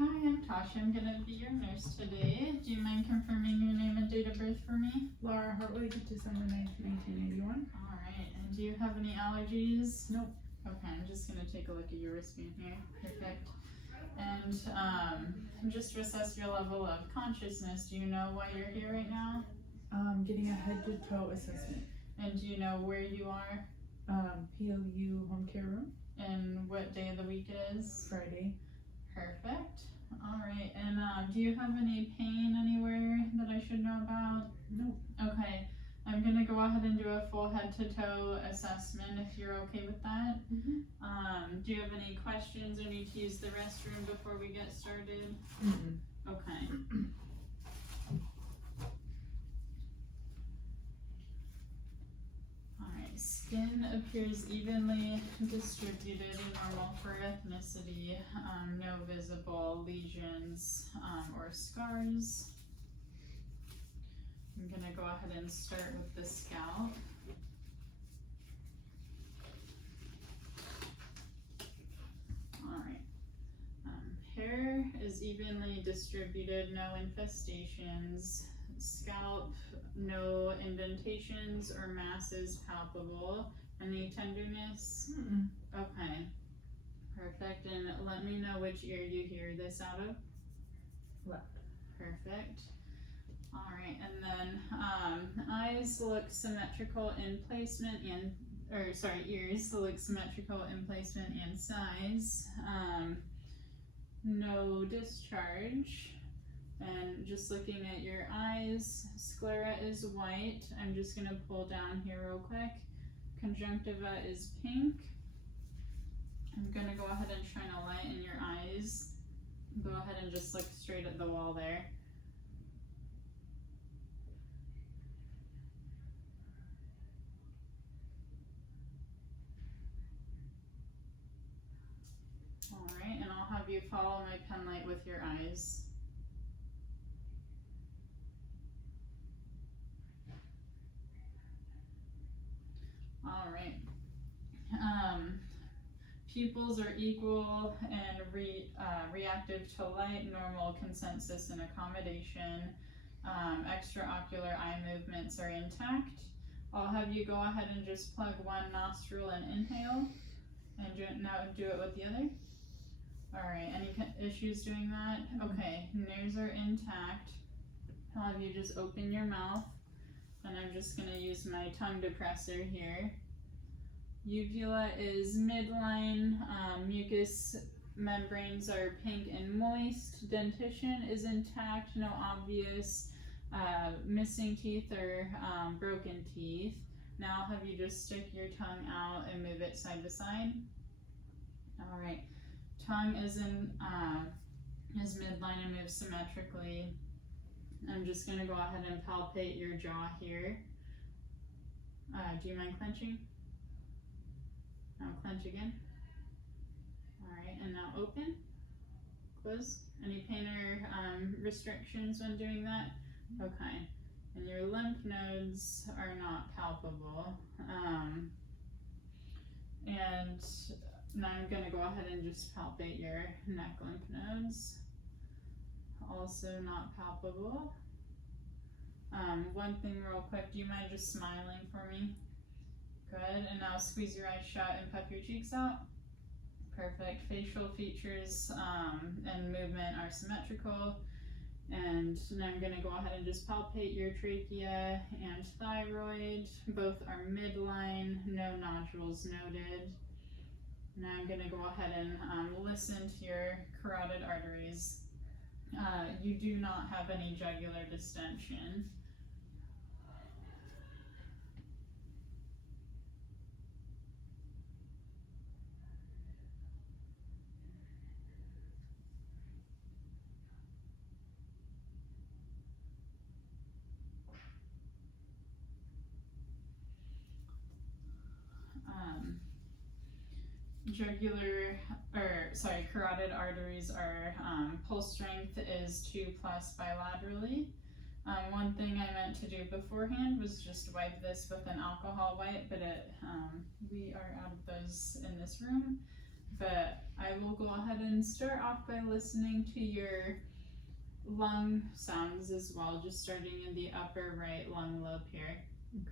Hi, I'm Tasha. I'm gonna be your nurse today. Do you mind confirming your name and date of birth for me? Laura Hartley, December 9th, 1981. Alright, and do you have any allergies? Nope. Okay, I'm just gonna take a look at your wristband here. Perfect. And just to assess your level of consciousness, do you know why you're here right now? Getting a head to toe assessment. And do you know where you are? PLU home care room, And what day of the week it is? Friday. Perfect. Alright, and do you have any pain anywhere that I should know about? Nope. Okay, I'm gonna go ahead and do a full head to toe assessment if you're okay with that. Mm-hmm. Do you have any questions or need to use the restroom before we get started? Mm-hmm. Okay. Alright, skin appears evenly distributed and normal for ethnicity. No visible lesions or scars. I'm gonna go ahead and start with the scalp. Alright. Hair is evenly distributed, no infestations. Scalp, no indentations or masses palpable. Any tenderness? Mm-mm. Okay. Perfect. And let me know which ear you hear this out of. Left. Perfect. Alright, and then eyes look symmetrical in placement and, ears look symmetrical in placement and size. No discharge. And just looking at your eyes, sclera is white. I'm just gonna pull down here real quick. Conjunctiva is pink. I'm gonna go ahead and shine a light in your eyes. Go ahead and just look straight at the wall there. Alright, and I'll have you follow my pen light with your eyes. Alright. Pupils are equal and reactive to light, normal consensus and accommodation. Extraocular eye movements are intact. I'll have you go ahead and just plug one nostril and inhale. And now do it with the other. Alright, any issues doing that? Okay, nerves are intact. I'll have you just open your mouth. And I'm just going to use my tongue depressor here. Uvula is midline, mucous membranes are pink and moist, dentition is intact, no obvious missing teeth or broken teeth. Now I'll have you just stick your tongue out and move it side to side. Alright, tongue is midline and moves symmetrically. I'm just going to go ahead and palpate your jaw here. Do you mind clenching? Now clench again. Alright, and now open. Close. Any pain or restrictions when doing that? Okay. And your lymph nodes are not palpable. And now I'm going to go ahead and just palpate your neck lymph nodes. Also not palpable. One thing real quick, do you mind just smiling for me? Good, and now squeeze your eyes shut and puff your cheeks out. Perfect. Facial features and movement are symmetrical. And now I'm going to go ahead and just palpate your trachea and thyroid. Both are midline, no nodules noted. Now I'm going to go ahead and listen to your carotid arteries. You do not have any jugular distension. Carotid arteries are, pulse strength is 2+ bilaterally. One thing I meant to do beforehand was just wipe this with an alcohol wipe, but we are out of those in this room. but I will go ahead and start off by listening to your lung sounds as well, just starting in the upper right lung lobe here. Okay.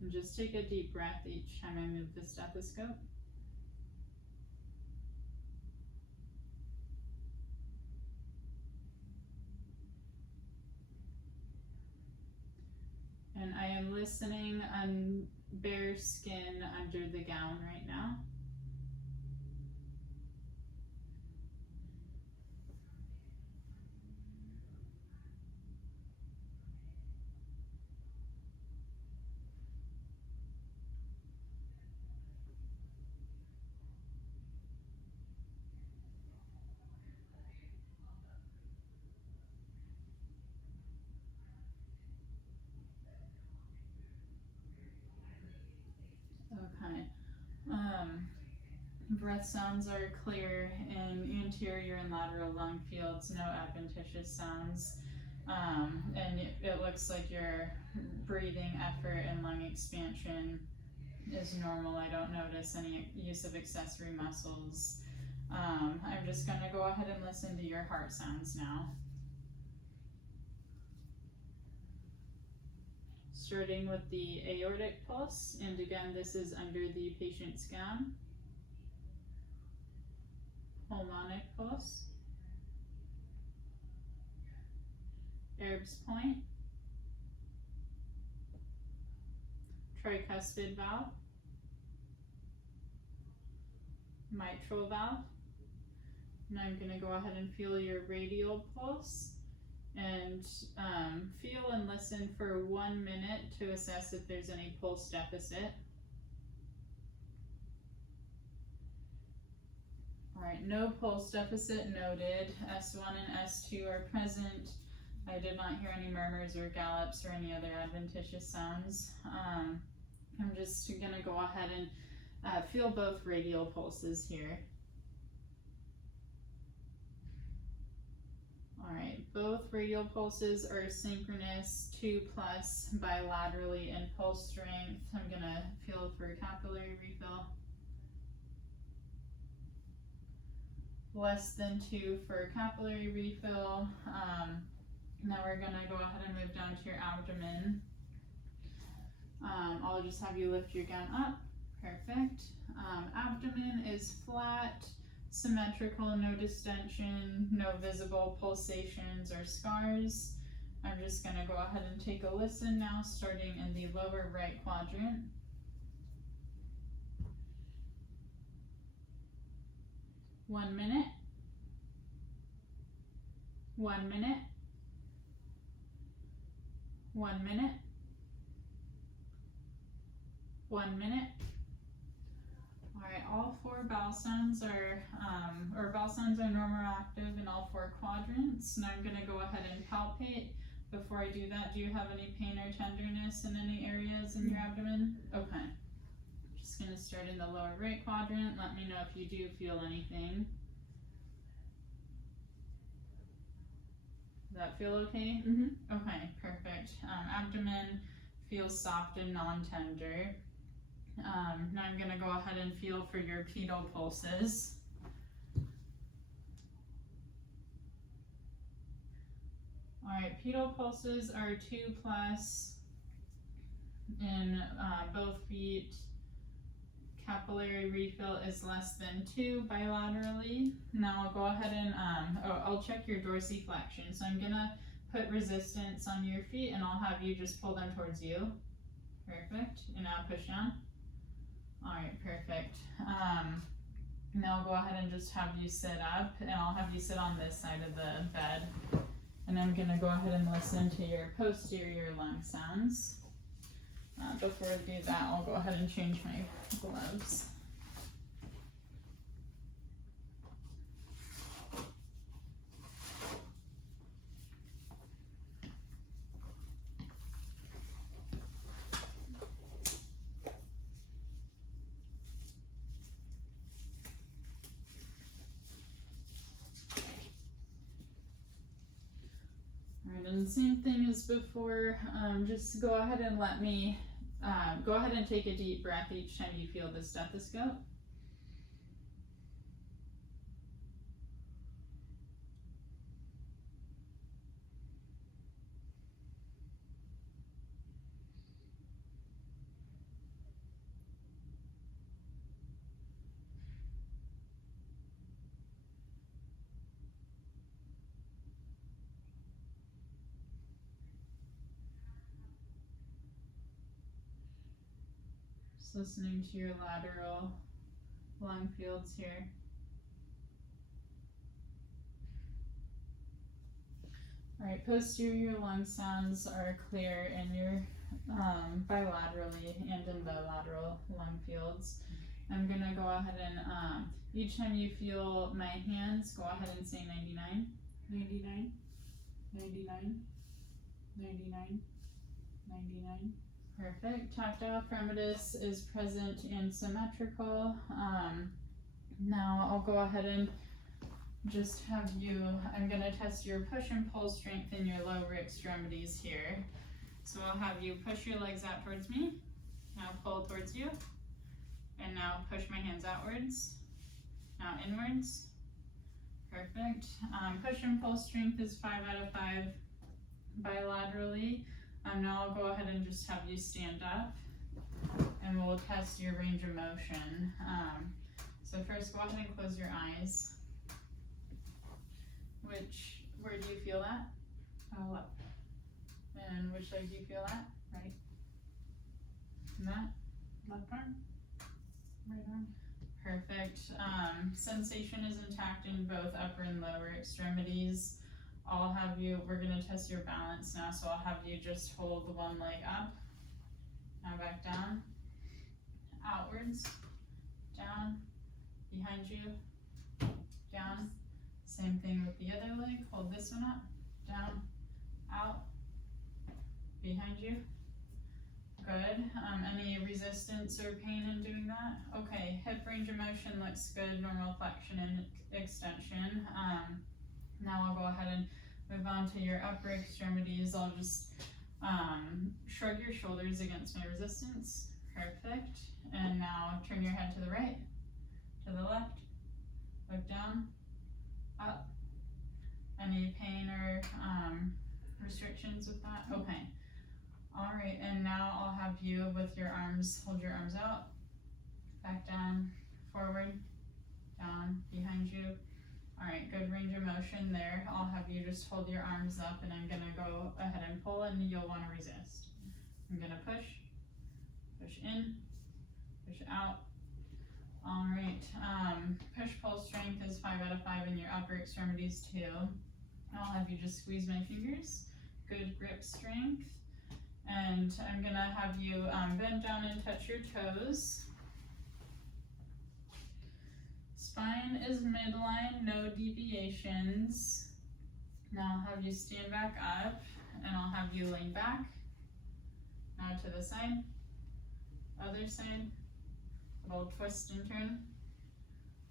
And just take a deep breath each time I move the stethoscope. And I am listening on bare skin under the gown right now. Okay. Breath sounds are clear in anterior and lateral lung fields, no adventitious sounds. And it looks like your breathing effort and lung expansion is normal. I don't notice any use of accessory muscles. I'm just going to go ahead and listen to your heart sounds now. Starting with the aortic pulse, and again, this is under the patient's gown. Pulmonic pulse. Erb's point. Tricuspid valve. Mitral valve. Now I'm going to go ahead and feel your radial pulse. And feel and listen for 1 minute to assess if there's any pulse deficit. Alright, no pulse deficit noted. S1 and S2 are present. I did not hear any murmurs or gallops or any other adventitious sounds. I'm just going to go ahead and feel both radial pulses here. Alright, both radial pulses are synchronous, 2+ bilaterally in pulse strength. I'm going to feel for capillary refill. Less than 2 for capillary refill. Now we're going to go ahead and move down to your abdomen. I'll just have you lift your gown up. Perfect. Abdomen is flat, symmetrical, no distension, no visible pulsations or scars. I'm just going to go ahead and take a listen now, starting in the lower right quadrant. One minute. 1 minute. 1 minute. 1 minute. Alright, all 4 bowel sounds are normal active in all 4 quadrants. Now I'm going to go ahead and palpate. Before I do that, do you have any pain or tenderness in any areas in your abdomen? Okay. Just going to start in the lower right quadrant. Let me know if you do feel anything. Does that feel okay? Mm-hmm. Okay, perfect. Abdomen feels soft and non-tender. Now I'm going to go ahead and feel for your pedal pulses. Alright, pedal pulses are 2+ in both feet. Capillary refill is less than 2 bilaterally. Now I'll go ahead and I'll check your dorsiflexion. So I'm going to put resistance on your feet and I'll have you just pull them towards you. Perfect. And now push down. Alright, perfect. Now I'll go ahead and just have you sit up, and I'll have you sit on this side of the bed. And I'm going to go ahead and listen to your posterior lung sounds. Before I do that, I'll go ahead and change my gloves. And same thing as before, just go ahead and let me, go ahead and take a deep breath each time you feel the stethoscope. Just listening to your lateral lung fields here. Alright, posterior lung sounds are clear in your bilaterally and in the lateral lung fields. I'm gonna go ahead and each time you feel my hands, go ahead and say 99. 99, 99, 99, 99. Perfect. Tactile fremitus is present and symmetrical. Now I'll go ahead and just have you, I'm going to test your push and pull strength in your lower extremities here. So I'll have you push your legs out towards me, now pull towards you, and now push my hands outwards, now inwards. Perfect. Push and pull strength is 5 out of 5 bilaterally. Now I'll go ahead and just have you stand up and we'll test your range of motion. So first go ahead and close your eyes. Where do you feel that? Left. And which leg do you feel that? Right. And that? Left arm. Right arm. Perfect. Sensation is intact in both upper and lower extremities. I'll have you, we're gonna test your balance now, so I'll have you just hold the one leg up, now back down, outwards, down, behind you, down. Same thing with the other leg, hold this one up, down, out, behind you. Good. Any resistance or pain in doing that? Okay, hip range of motion looks good, normal flexion and extension. Now I'll go ahead and move on to your upper extremities. I'll just shrug your shoulders against my resistance. Perfect. And now turn your head to the right, to the left, look down, up. Any pain or restrictions with that? Okay. Alright, and now I'll have you with your arms, hold your arms out, back down, forward, down, behind you. Alright, good range of motion there. I'll have you just hold your arms up and I'm gonna go ahead and pull and you'll wanna resist. I'm gonna push in, push out. Alright, push-pull strength is 5 out of 5 in your upper extremities too. I'll have you just squeeze my fingers, good grip strength. And I'm gonna have you bend down and touch your toes. Spine is midline, no deviations. Now I'll have you stand back up and I'll have you lean back. Now to the side, other side, little twist and turn.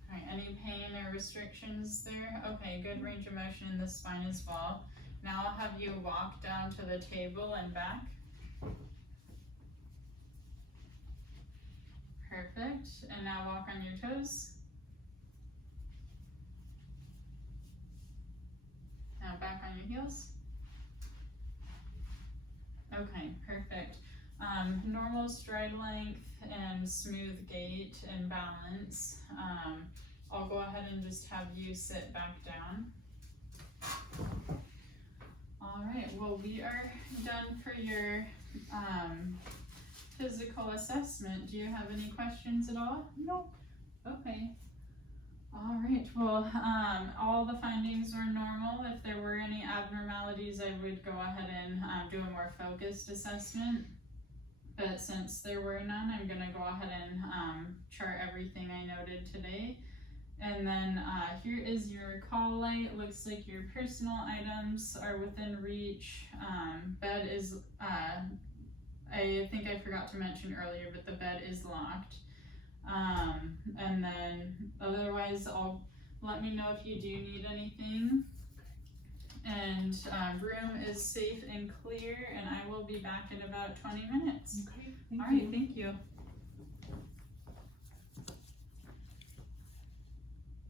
Alright, any pain or restrictions there? Okay, good range of motion in the spine as well. Now I'll have you walk down to the table and back. Perfect. And now walk on your toes. Now back on your heels. Okay, perfect. Normal stride length and smooth gait and balance. I'll go ahead and just have you sit back down. Alright, well we are done for your physical assessment. Do you have any questions at all? No. Okay. Alright, well all the findings were normal. If there were any abnormalities I would go ahead and do a more focused assessment. But since there were none, I'm going to go ahead and chart everything I noted today. And then here is your call light. Looks like your personal items are within reach. Bed is, I think I forgot to mention earlier, but the bed is locked. And then otherwise, let me know if you do need anything. And room is safe and clear, and I will be back in about 20 minutes. Okay. All right, thank you.